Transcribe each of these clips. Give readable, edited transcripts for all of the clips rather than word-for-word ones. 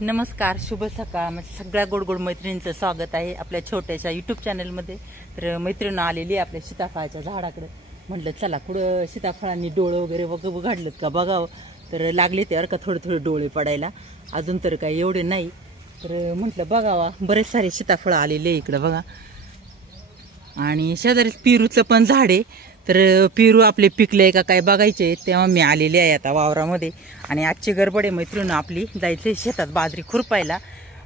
नमस्कार, शुभ सकाळ. म्हणजे सगळ्या गोड गोड मैत्रिणींचं स्वागत आहे आपल्या छोट्याशा युट्यूब चॅनलमध्ये. तर मैत्रीण आलेली आपल्या सीताफळाच्या झाडाकडे. म्हटलं चला कुठं सीताफळांनी डोळे वगैरे उघडलेत का बघावं. तर लागले ते का थोडे थोडे डोळे पडायला, अजून तर काही एवढे नाही. तर म्हटलं बघावा, बरेच सारे सीताफळ आलेले इकडं बघा. आणि शेजारी पेरूचं पण झाड आहे. तर पेरू आपले पिकले का काय बघायचे, तेव्हा मी आलेले आहे आता वावरामध्ये. आणि आजची गडबड आहे मैत्रीण आपली, जायचे शेतात बाजरी खुरपायला.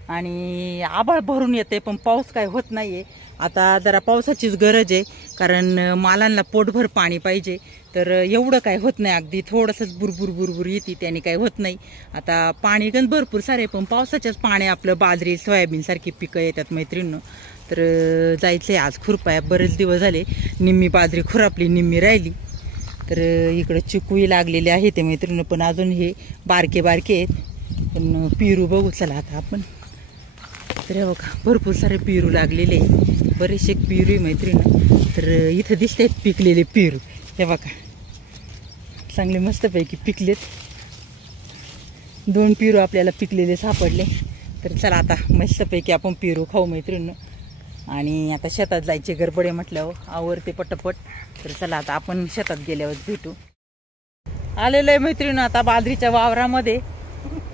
आणि आभाळ भरून येते पण पाऊस काय होत नाहीये. आता जरा पावसाचीच गरज आहे, कारण मालांना पोटभर पाणी पाहिजे. तर एवढं काय होत नाही, अगदी थोडंसंच बुरबुर बुरबुर येते, त्याने काय होत नाही. आता पाणी गण भरपूर सारे, पण पावसाच्याच पाणी आपलं बाजरी सोयाबीन सारखी पिकं येतात मैत्रीण. तर जायचंय आज खुरपाया. बरेच दिवस झाले, निम्मी बाजरी खुरापली, निम्मी राहिली. तर इकडे चिकूही लागलेले आहे ते मैत्रीण, पण अजून हे बारके बारके आहेत. पण पेरू बघू चला आता आपण. तर हे बघा भरपूर सारे पेरू लागलेले, बरेचसे पेरू आहे मैत्रीण. तर इथं दिसत आहेत पिकलेले पेरू, हे बघा चांगले मस्तपैकी पिकलेत. 2 पेरू आपल्याला पिकलेले सापडले. तर चला आता मस्तपैकी आपण पेरू खाऊ मैत्रीण. आणि आता शेतात जायचे गडबडे म्हटल्यावर आवरते पटपट. तर चला आता आपण शेतात गेल्यावर भेटू. आलेलं आहे मैत्रीण आता बाजरीच्या वावरामध्ये.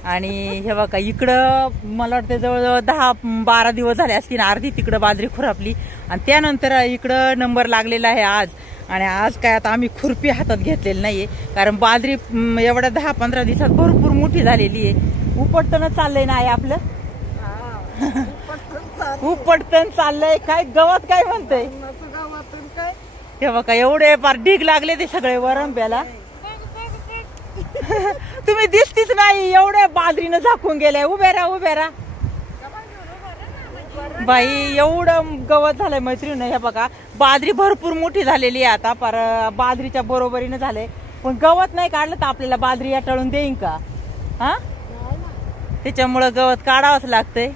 आणि हे बघा इकडं मला वाटतं जवळजवळ 10-12 दिवस झाले असतील, अर्धी तिकडं बाजरी खुरापली. आणि त्यानंतर इकडं नंबर लागलेला आहे आज. आणि आज काय आता आम्ही खुरपी हातात घेतलेली नाहीये, कारण बाजरी एवढ्या 10-15 दिवसात भरपूर मोठी झालेली आहे. उपटतन चाललंय ना आहे आपलं, उपटतन चाललंय. काय गवत काय म्हणतंय हे बघा, एवढे फार ढीग लागले ते सगळे वरंब्याला. तुम्ही दिसतीच नाही, एवढ्या बाजरीनं झाकून गेले. उभे राहा बाई, एवढं गवत झालंय मैत्रीण. हे बघा बाजरी भरपूर मोठी झालेली आहे आता, पर बाजरीच्या बरोबरीनं झालंय. पण गवत नाही काढलं तर आपल्याला बाजरी याटाळून देईन का? हा, त्याच्यामुळं गवत काढावंच लागतंय.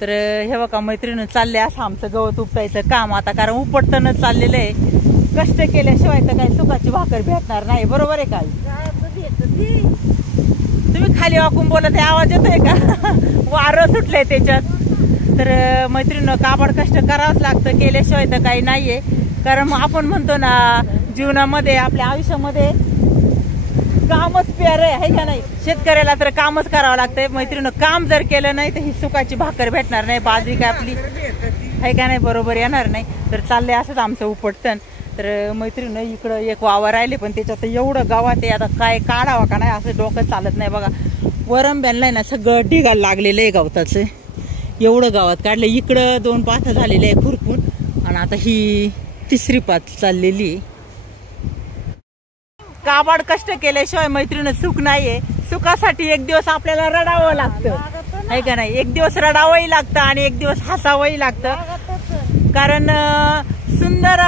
तर हे बघा मैत्रीण चालले असं आमचं गवत उपटायचं काम आता, कारण उपटतनच चाललेलं आहे. कष्ट केल्याशिवाय तर काही सुखाची भाकर भेटणार नाही, बरोबर आहे काय? तुम्ही खाली वाकून बोलत आहे, आवाज येतोय का? वारं सुटलंय त्याच्यात. तर मैत्रीण काबाड कष्ट करावंच लागतं, केल्याशिवाय तर काही नाहीये. कारण आपण म्हणतो ना जीवनामध्ये, आपल्या आयुष्यामध्ये कामच प्यार आहे का नाही. शेतकऱ्याला तर कामच करावं लागतंय मैत्रीण. काम जर केलं नाही तर ही सुखाची भाकर भेटणार नाही, बाजरी काय आपली आहे का नाही बरोबर येणार नाही. तर चाललंय असंच आमचं उपटतन. तर मैत्रीण इकडं एक वावर राहिले, पण त्याच्यात एवढं गावात आहे, आता काय काढावं का नाही असं डोकं चालत नाही. बघा वरंब्याला ना सगळं ढिगाला लागलेलं आहे गवताचं, एवढं गावात काढलं. इकडं 2 पाथं झालेले आहे खुरपून, आणि आता ही 3री पाथ चाललेली आहे. काबाड कष्ट केल्याशिवाय मैत्रीण सुख नाहीये. सुखासाठी एक दिवस आपल्याला रडावं लागतं, आहे का नाही. एक दिवस रडावंही लागतं आणि एक दिवस हसावंही लागतं. कारण सुंदर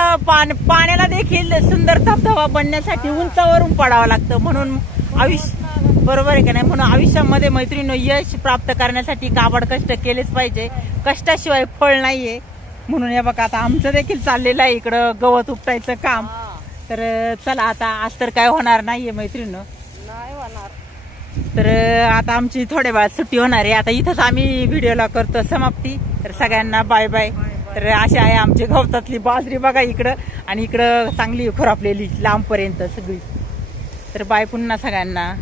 पाण्याला देखील सुंदर धबधबा बनण्यासाठी उंचावरून पडावं लागतं. म्हणून आयुष्य, बरोबर आहे का नाही. म्हणून आयुष्यामध्ये मैत्रीण यश प्राप्त करण्यासाठी काबाड कष्ट केलेच पाहिजे. कष्टाशिवाय फळ नाहीये. म्हणून हे बघा आता आमचं देखील चाललेलं आहे इकडं गवत उपटायचं काम. तर चला आता आज तर काय होणार नाहीये मैत्रीण, नाही होणार. तर आता आमची थोड्या वेळात सुट्टी होणार आहे. आता इथंच आम्ही व्हिडिओला करतो समाप्ती. तर सगळ्यांना बाय बाय. तर अशी आहे आमची गवतातली बाजरी बघा इकडं, आणि इकडं चांगली खुरापलेली लांबपर्यंत सगळी. तर बाय पुन्हा सगळ्यांना.